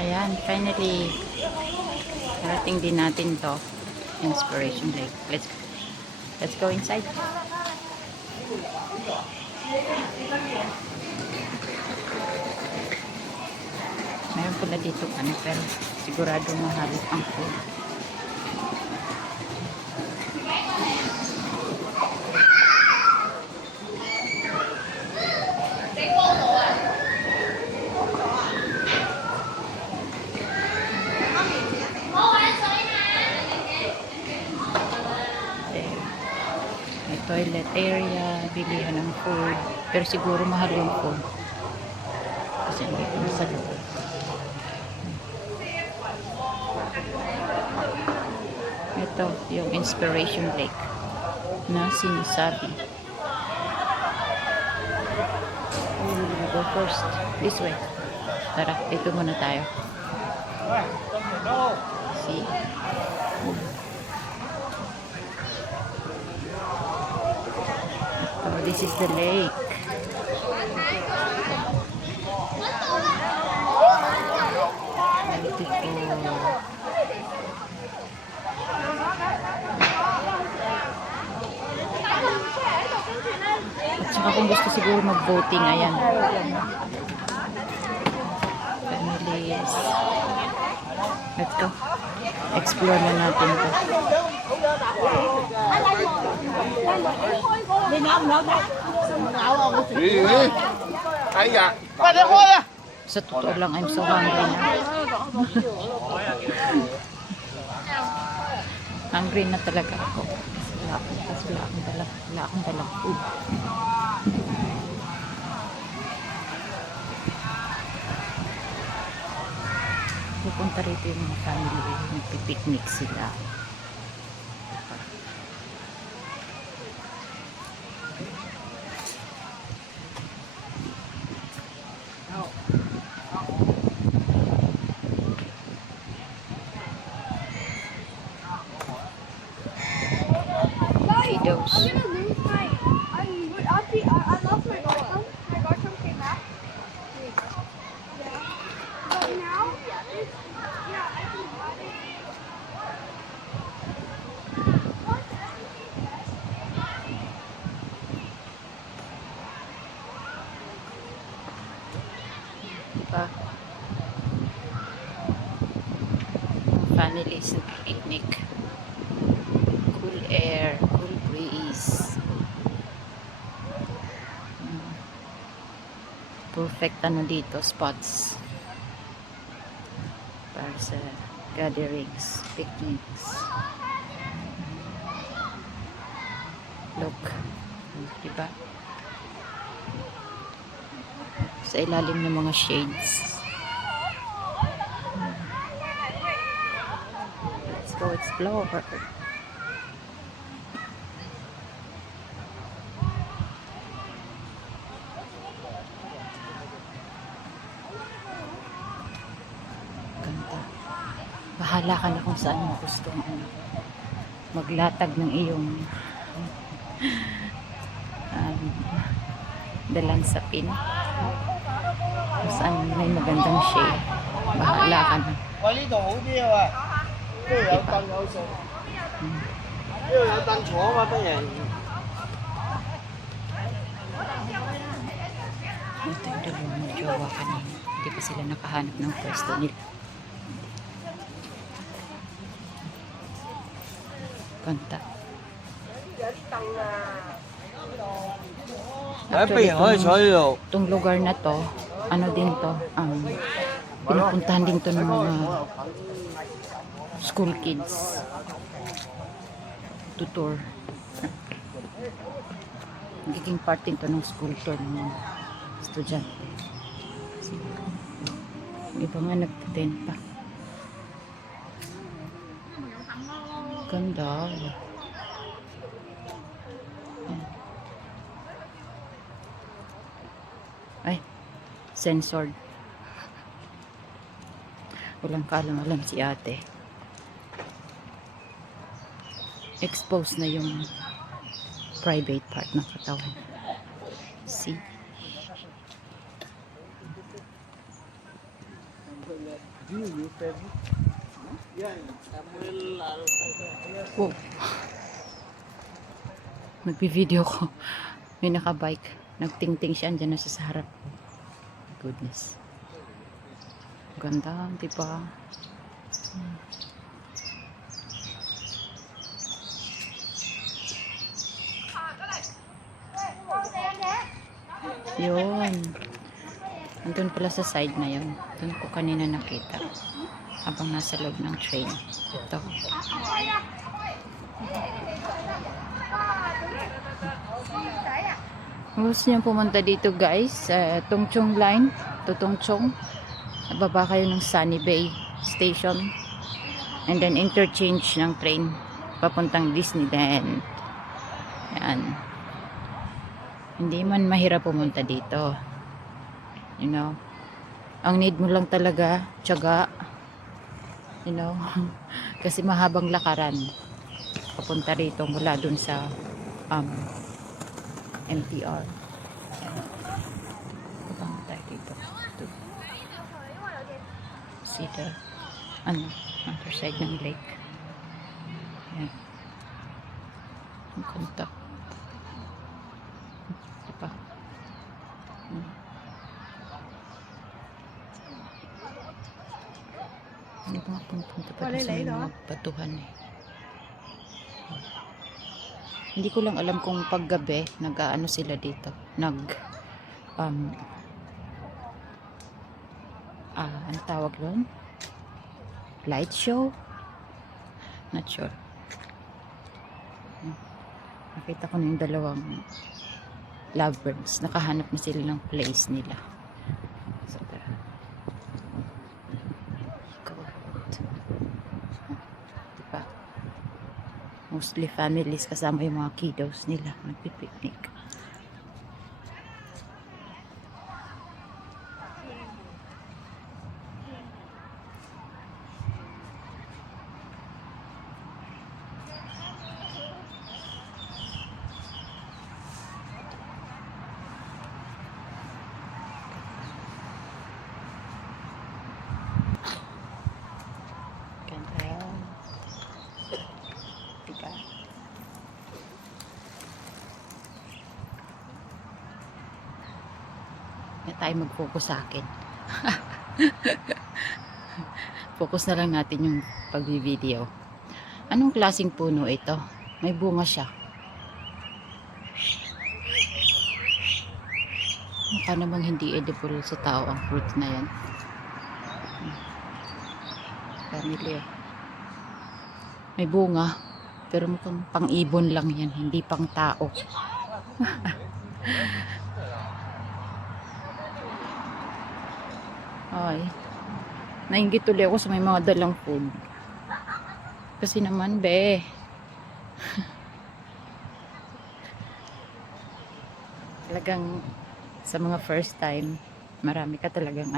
Ayan, finally, narating din natin to. Inspiration Lake. Let's go inside. Mayroon pala dito ano, pero sigurado mahal ang food. May toilet area, bilihan ng food. Pero siguro mahal yung food. Kasi hindi ko sa loob. Ito, yung Inspiration Lake na sinasabi. We'll go first. This way. Tara, dito muna tayo. See? Oh, this is the lake. Beautiful. At saka kung gusto siguro mag-boating, ayan. Families. Let's go. Explore na natin ito. Sa totoo lang, I'm so hungry na. Hungry na talaga ako. Wala akong dalang food. Pupunta rito yung mga family. Nagpipiknik sila. Kiddos. Pa. Families nagpipiknik. Cool air, cool breeze. Perfect ano dito, spots para sa gatherings, picnics. Look, diba? Sa ilalim ng mga shades. Let's go explore. Ganda. Bahala ka na kung saan mo gusto maglatag ng iyong dalang sapin. Kung saan may magandang shade. Bahala ka na. Ito yung dalawang jowa kanina. Hindi pa sila nakahanap ng pwesto nila. Kanta. Actually, itong lugar na to, ano din to, pinupuntahan din to ng mga school kids. Tutor. Nagiging part din to ng school tour ng mga estudyante. Yung iba nga nagtatent pa. Ganda. Ay, censored. Walang kaalam-alam si ate. Exposed na yung private part ng katawan. See? Wow. Nagpi-video ko. May nakabike. Nagtingting siya. Andyan na siya sa harap ko. Goodness. Ganda, di ba? Yun. Andun pala sa side na yun. Doon ko kanina nakita. Habang nasa loob ng train. Ito. Gusto niyo pumunta dito guys. Tungchong line. Tungchong. Baba kayo ng Sunny Bay Station. And then interchange ng train. Papuntang Disneyland. Yan. Hindi man mahirap pumunta dito. You know. Ang need mo lang talaga, tiyaga. You know. Kasi mahabang lakaran. Papunta rito mula dun sa MTR. Papunta tayo dito. See the other side ng lake. Yan. Ang kanta. Diba? Ano ba nga pumunta pa sa mga batuhan eh. Hindi ko lang alam kung paggabi nag-aano sila dito. Ano tawag doon? Light show? Not sure. Nakita ko na yung dalawang lovebirds. Nakahanap na sila ng place nila. So, diba? Mostly families kasama yung mga kiddos nila. Nagpipiknik. Na tayo mag-focus sa akin. Focus na lang natin yung pag-video. Anong klaseng puno ito? May bunga siya. Mukha namang hindi edible sa tao ang fruit na yan. Family. May bunga. Pero mukhang pang-ibon lang yan. Hindi pang tao. Ay, nainggit ulit ako sa may mga dalang food. Kasi naman, be. Talagang sa mga first time, marami ka talagang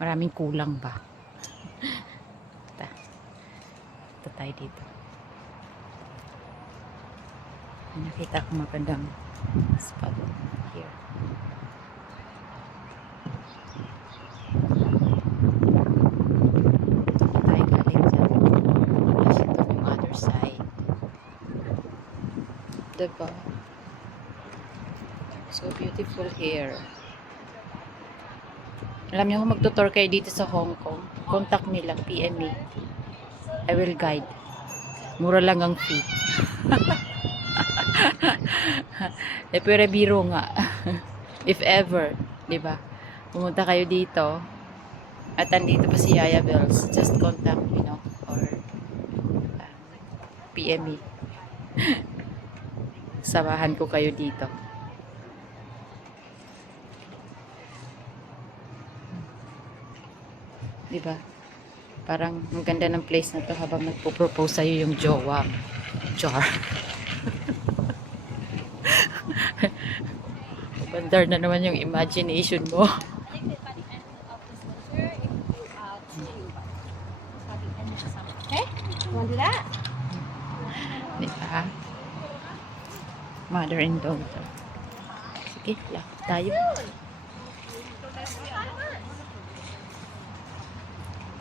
maraming kulang ba. Ito tayo dito. Nakita ko magandang spot here. Diba? So beautiful here. Alam niyo kung magtutour kayo dito sa Hong Kong, contact me lang, PM me. I will guide. Mura lang ang fee. Pero biro nga. If ever, diba? Pumunta kayo dito at andito pa si Yaya Bells, just contact me, no? Or PM me. Samahan ko kayo dito. Diba? Parang ang ganda ng place na to habang nagpo-propose sa'yo yung jowa. Char. Bandar na naman yung imagination mo. Okay? Want to do that? Diba? Mother and daughter. Sige, lakad tayo.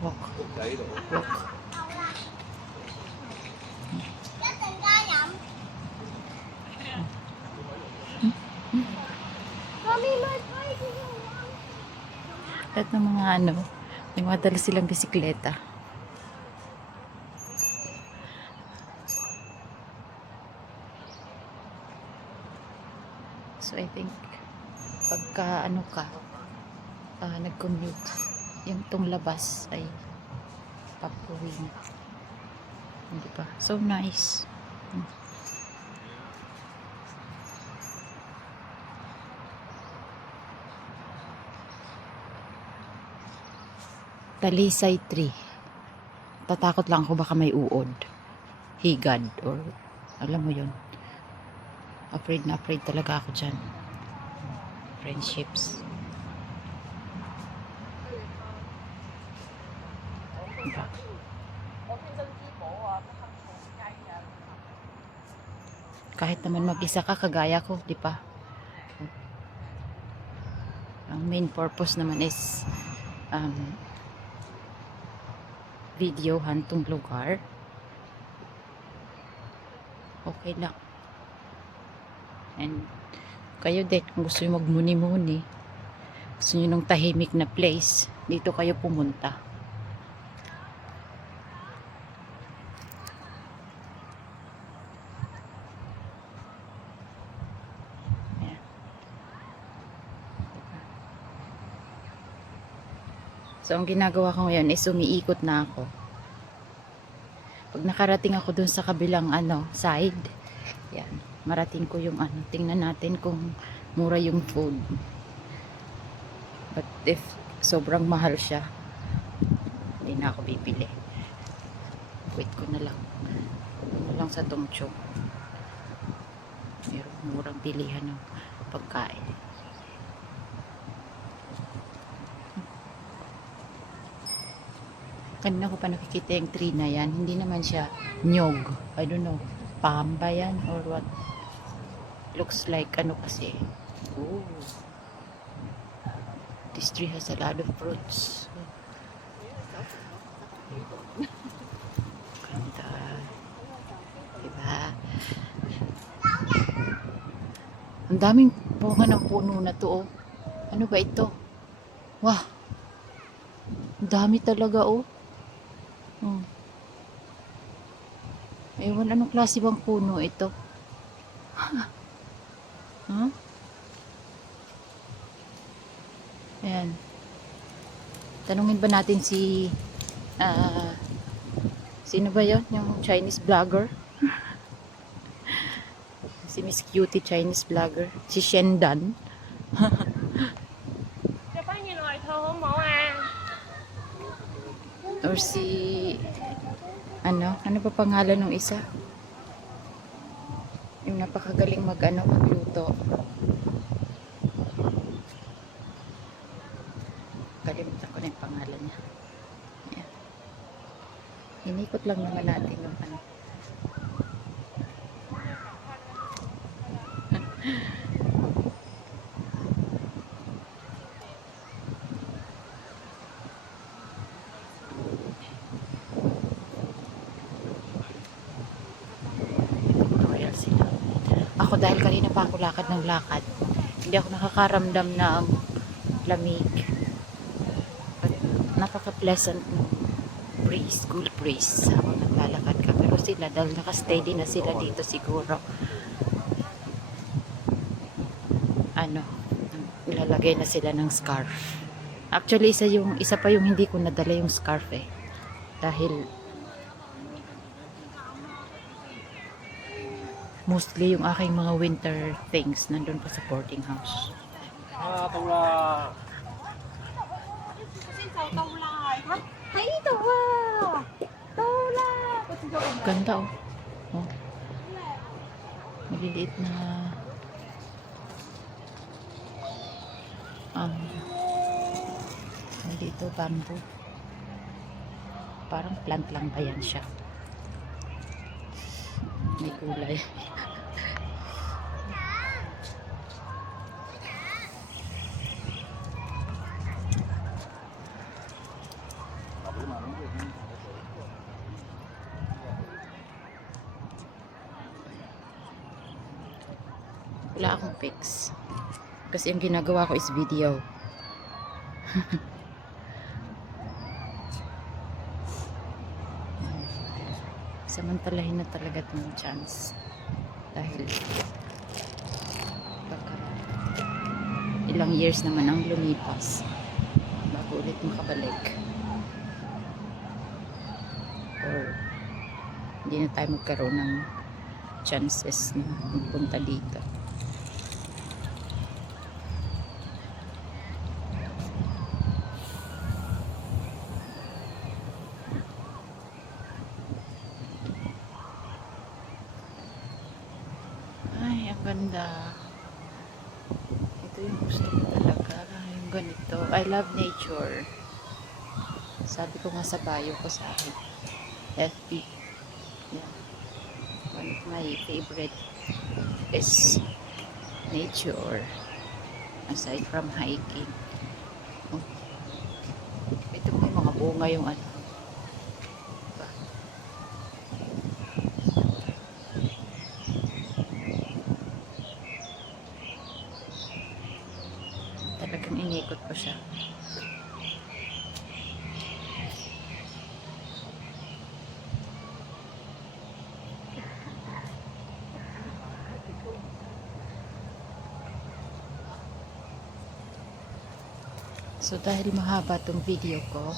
Walk. Walk. At ng mga ano, nagmadala silang bisikleta. So I think pagka ano ka, nag-commute, yung tong labas ay pag-uwi na. Hindi ba? So nice. Talisay tree. Tatakot lang ako baka may uod. Higad or alam mo yon. Afraid na afraid talaga ako dyan. Friendships. Diba? Kahit naman mag-isa ka, kagaya ko, di ba? Ang main purpose naman is videohan tong lugar. Okay lang. And kayo din, kung gusto nyo magmuni-muni, gusto nyo ng tahimik na place, dito kayo pumunta. Ayan. So, ang ginagawa ko ngayon is umiikot na ako. Pag nakarating ako dun sa kabilang side, yan, marating ko yung tingnan natin kung mura yung food. But if sobrang mahal siya, hindi na ako bibili. Wait ko na lang. Sa Tongchong. Merong murang bilihan ng pagkain. Kanina ko pa nakikita yung tree na yan. Hindi naman siya nyog. I don't know. Pamba yan or what. Looks like kasi. Oh. This tree has a lot of fruits. Ganda. Diba? Ang daming bunga ng puno na to, oh. Ano ba ito? Wah! Ang dami talaga, oh. Ewan, anong klase bang puno ito? Huh? Ayan. Tanungin ba natin si sino ba yon? Yung Chinese vlogger? Si Miss Cutie Chinese vlogger. Si Shendan. Or si ano ba pangalan ng isa? Yung napakagaling magluto. Kalimutan ko na yung pangalan niya. Ayan. Inikot lang naman natin yung Ako dahil kanina pa ako lakad ng lakad, hindi ako nakakaramdam ng lamig. But napaka-pleasant ng breeze, cool breeze habang naglalakad ka. Pero sila, dahil naka-steady na sila dito siguro, ilalagay na sila ng scarf. Actually, isa pa yung hindi ko nadala yung scarf dahil mostly yung aking mga winter things nandun pa sa boarding house. Ganda, oh. Maliliit na dito bamboo. Parang plant lang ba yan siya? May kulay. wala akong fix. Kasi ang ginagawa ko is video. Samantalahin na talaga itong chance. Dahil baka ilang years naman ang lumipas bago ulit makabalik. Or hindi na tayo magkaroon ng chances na magpunta dito. Ay, ang ganda. Ito yung gusto ko talaga. Yung ganito. I love nature. Sabi ko nga sa bio ko sa akin. FB. Yeah. One of my favorite is nature. Aside from hiking. Oh. Ito po yung mga bunga yung ano. Diba? Talagang inikot ko siya. So dahil mahaba tong video ko,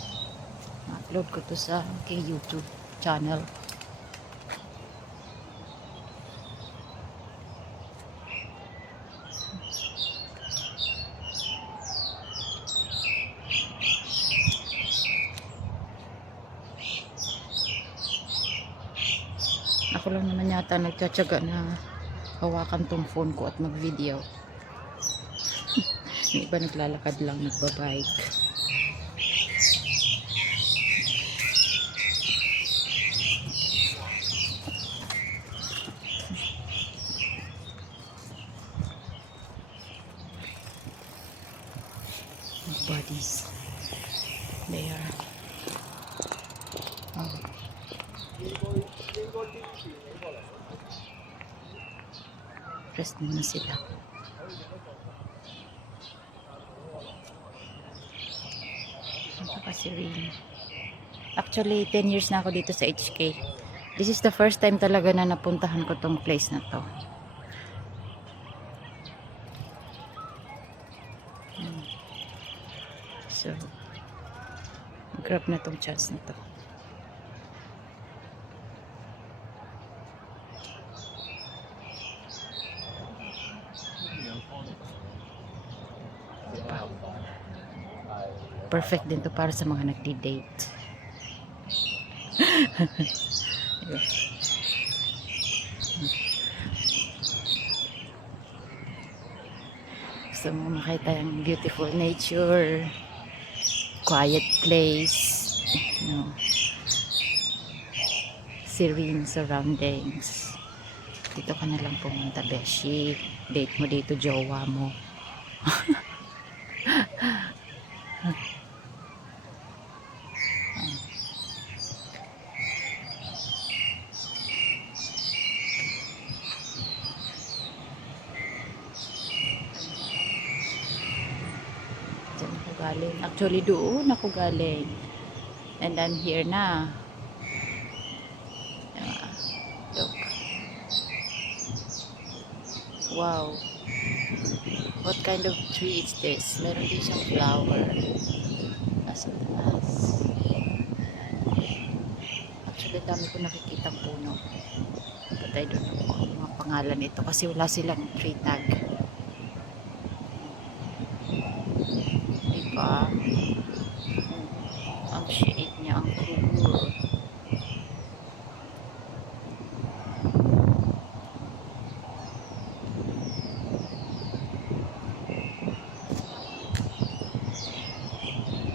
upload ko to sa aking YouTube channel. Ako lang naman yata nagtsatsaga na hawakan tong phone ko at mag-video. Yung iba naglalakad lang, nagbabike. Bodies. There. Oh. Rest muna sila. Napaka-serene. Actually, 10 years na ako dito sa HK. This is the first time talaga na napuntahan ko tong place na to. So, grab na tong chance na to. Perfect din to para sa mga nagdi-date. Gusto mo makita yung beautiful nature, quiet place, serene surroundings. Dito ka na lang pumunta, beshi. Date mo dito, jowa mo. Diyan ako galing. Actually, doon ako galing. And I'm here na. Look. Wow. What kind of tree is this? Meron din siyang flower. Nasa taas. Actually, dami ko nakikitang puno. But I don't know kung mga pangalan ito kasi wala silang tree tag. Diba? Ang shade niya, ang cool.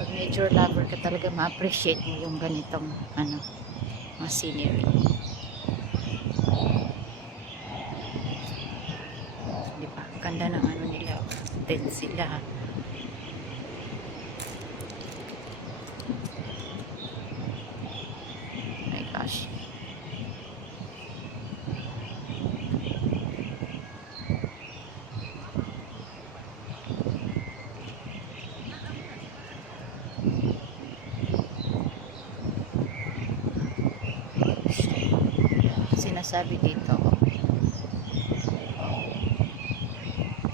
Pag nature lover ka talaga, ma-appreciate mo yung ganitong mga scenery. Diba? Ganda ng nila. Tent sila. My gosh. sabi dito,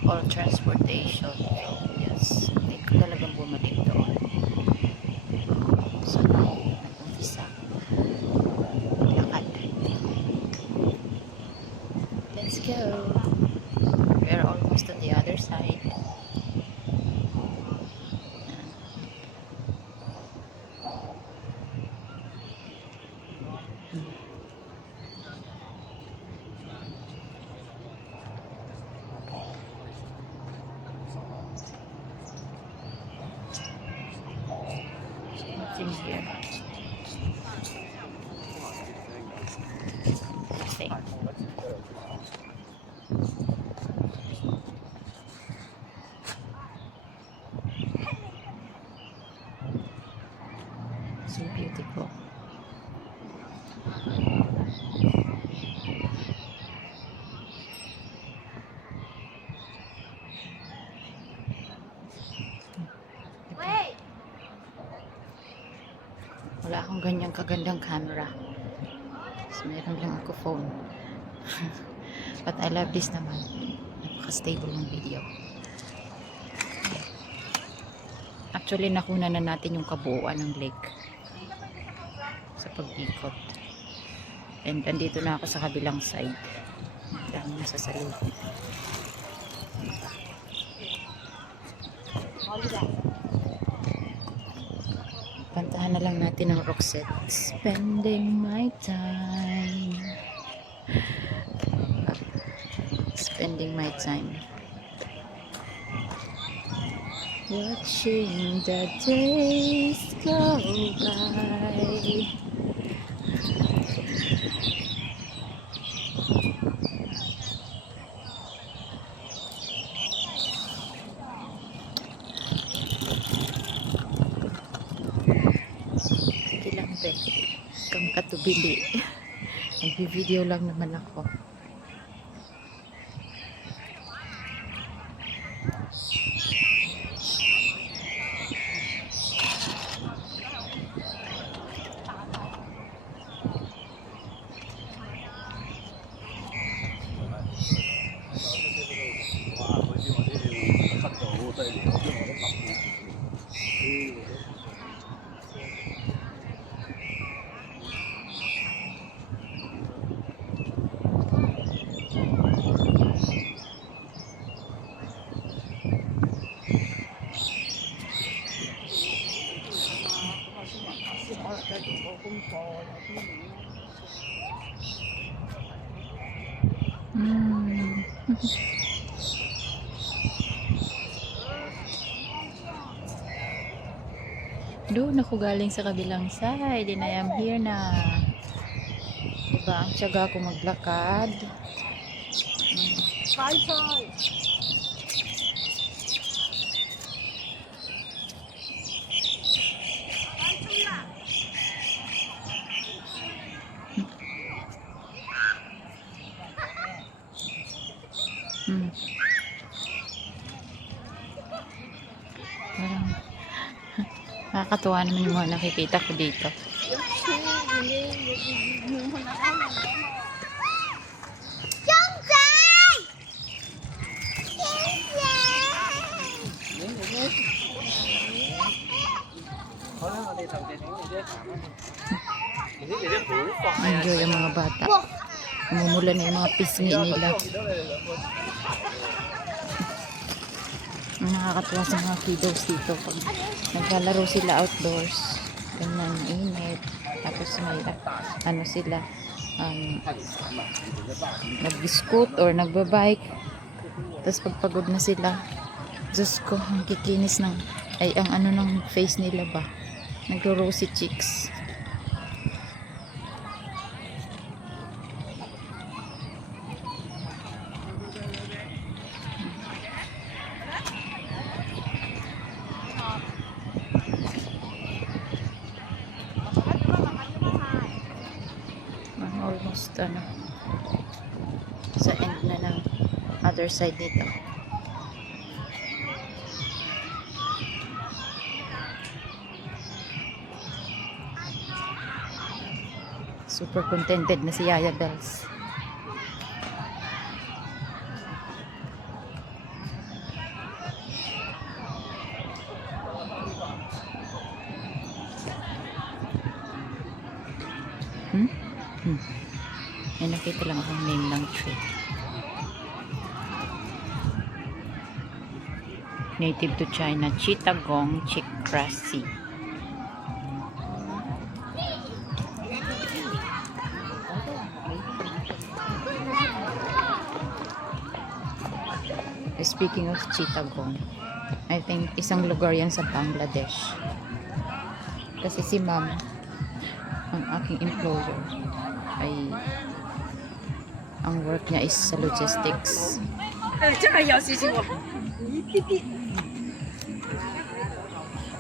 all transportation. So, yes, hindi ko talagang bumalik doon. So, nag-umpisa. Maglakad. Let's go. We're almost on the other side. What's in here? Okay. So beautiful. Wait! Wala akong ganyang kagandang camera. So, meron lang ako phone. But I love this naman. Napaka-stable ng video. Actually, nakuna na natin yung kabuuan ng lake sa pag-ikot. And andito na ako sa kabilang side. Dami na sa salud. Pantahan na lang natin ang Roxette. Spending my time. Spending my time. Watching the days go by. Sige lang, be. Kang katubili. Nag-video lang naman ako. Doon ako galing sa kabilang side and I am here na. Diba, ang tiyaga ko maglakad. Bye-bye! Parang nakakatuwa naman yung mga nakikita ko dito. Enjoy ang mga bata. Umumula na yung mga pisngi nila. Nakakatuwa sa mga kiddos dito pag naglalaro sila outdoors. Ganyan, init. Tapos may ano sila nag-scoot or nagbabike. Tapos pagpagod na sila, Diyos ko, ang kikinis ng ang ano ng face nila ba, nagro-rosy cheeks. Almost sa end na ng other side dito. Super contented na si Yaya Bells. Hmm? May nakita lang akong name ng tree. Native to China, Chittagong chicrasy. Speaking of Chittagong, I think isang lugar yan sa Bangladesh. Kasi si ma'am, ang aking employer, ay ang work niya is sa logistics. 这个要洗洗我。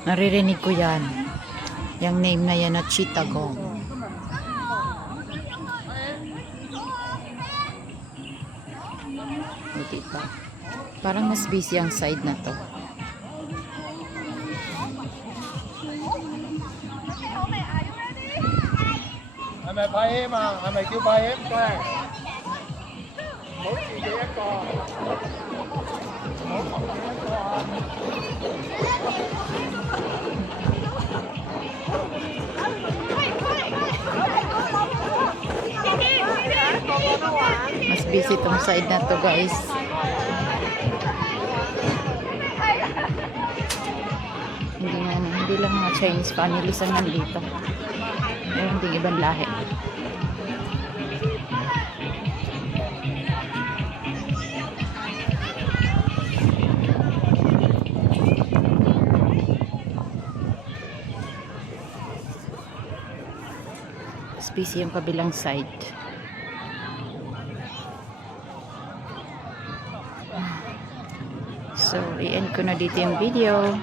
Naririnig ko yan. Yung name na yan na Chittagong. O, diba? Parang mas busy ang side na to. 係咪派 M 啊？係咪叫派 M？對，唔好自己一個，唔好自己一個啊！ Mas busy tong side na to, guys. Hindi lang mga Chinese families ang nandito. Meron ding ibang lahi. Mas busy yung kabilang side. So, i-end ko na dito yung video.